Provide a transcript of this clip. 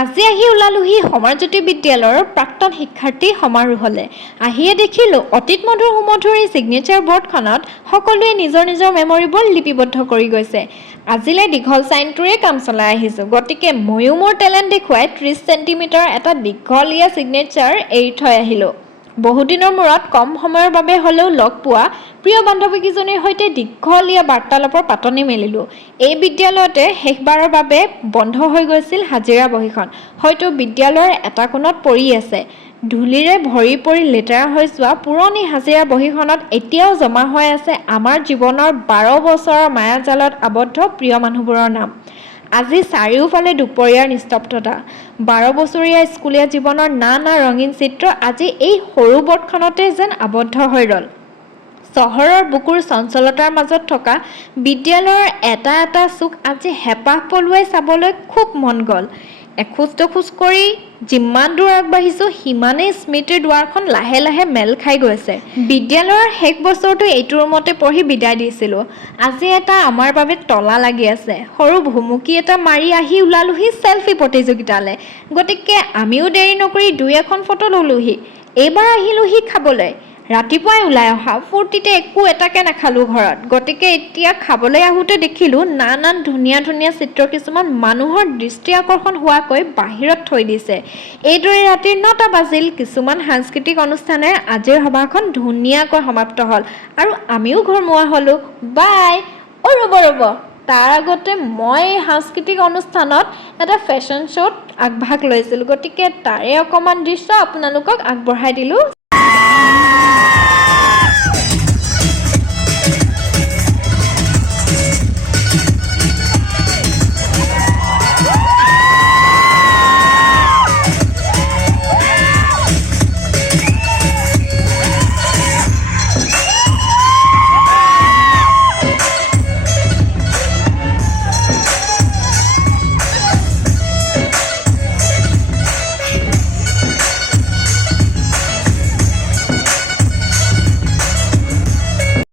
আজি আহি ওলালোহি সমাৰজ্যোতি বিদ্যালয়ৰ প্ৰাক্তন শিক্ষাৰ্থী সমাৰোহলৈ। আহিয়ে দেখিলোঁ অতীত মধুৰ সুমধুৰ এই ছিগনেচাৰ বৰ্ডখনত সকলোৱে নিজৰ নিজৰ মেমৰিবোৰ লিপিবদ্ধ কৰি গৈছে। আজিলৈ দীঘল চাইনটোৰে কাম চলাই আহিছোঁ, গতিকে ময়ো মোৰ টেলেণ্ট দেখুৱাই 30 চেণ্টিমিটাৰ এটা দীঘলীয়া ছিগনেচাৰ এৰি থৈ আহিলোঁ। বহুদিনৰ মূৰত কম সময়ৰ বাবে হ'লেও লগ পোৱা প্ৰিয় বান্ধৱীকেইজনীৰ সৈতে দীঘলীয়া বাৰ্তালাপৰ পাতনি মেলিলোঁ। এই বিদ্যালয়তে শেষবাৰৰ বাবে বন্ধ হৈ গৈছিল হাজিৰা বহীখন। হয়তো বিদ্যালয়ৰ এটা কোণত পৰি আছে। ধূলিৰে ভৰি পৰি লেতেৰা হৈ যোৱা পুৰণি হাজিৰা বহীখনত এতিয়াও জমা হৈ আছে আমাৰ জীৱনৰ 12 বছৰৰ মায়াজালত আবদ্ধ প্ৰিয় মানুহবোৰৰ নাম। আজি চাৰিওফালে দুপৰীয়াৰ নিস্তব্ধতা। 12 বছৰীয়া স্কুলীয়া জীৱনৰ নানা ৰঙীন চিত্ৰ আজি এই সৰু বৰ্ডখনতে যেন আবদ্ধ হৈ ৰ'ল। চহৰৰ বুকুৰ চঞ্চলতাৰ মাজত থকা বিদ্যালয়ৰ এটা এটা চুক আজি হেঁপাহ পলুৱাই চাবলৈ খুব মন গ'ল। এখোজ দুখোজ কৰি যিমান দূৰ আগবাঢ়িছোঁ সিমানেই স্মৃতিৰ দুৱাৰখন লাহে লাহে মেল খাই গৈছে। বিদ্যালয়ৰ শেষ বছৰটো এইটো ৰুমতে পঢ়ি বিদায় দিছিলোঁ। আজি এটা আমাৰ বাবে তলা লাগি আছে। সৰু ভুমুকি এটা মাৰি আহি ওলালোহি চেলফি প্ৰতিযোগিতালৈ। গতিকে আমিও দেৰি নকৰি 2-এখন ফটো ল'লোহি। এইবাৰ আহিলোহি খাবলৈ। ৰাতিপুৱাই ওলাই অহা ফূৰ্তিতে একো এটাকে নাখালোঁ ঘৰত। গতিকে এতিয়া খাবলৈ আহোঁতে দেখিলোঁ নানান ধুনীয়া ধুনীয়া চিত্ৰ কিছুমান মানুহৰ দৃষ্টি আকৰ্ষণ হোৱাকৈ বাহিৰত থৈ দিছে। এইদৰে ৰাতিৰ 9টা বাজিল। কিছুমান সাংস্কৃতিক অনুষ্ঠানে আজিৰ সভাখন ধুনীয়াকৈ সমাপ্ত হ'ল আৰু আমিও ঘৰমুৱা হ'লোঁ। বাই। ৰ'ব তাৰ আগতে মই এই সাংস্কৃতিক অনুষ্ঠানত এটা ফেশ্বন শ্ব'ত আগভাগ লৈছিলোঁ, গতিকে তাৰে অকণমান দৃশ্য আপোনালোকক আগবঢ়াই দিলোঁ।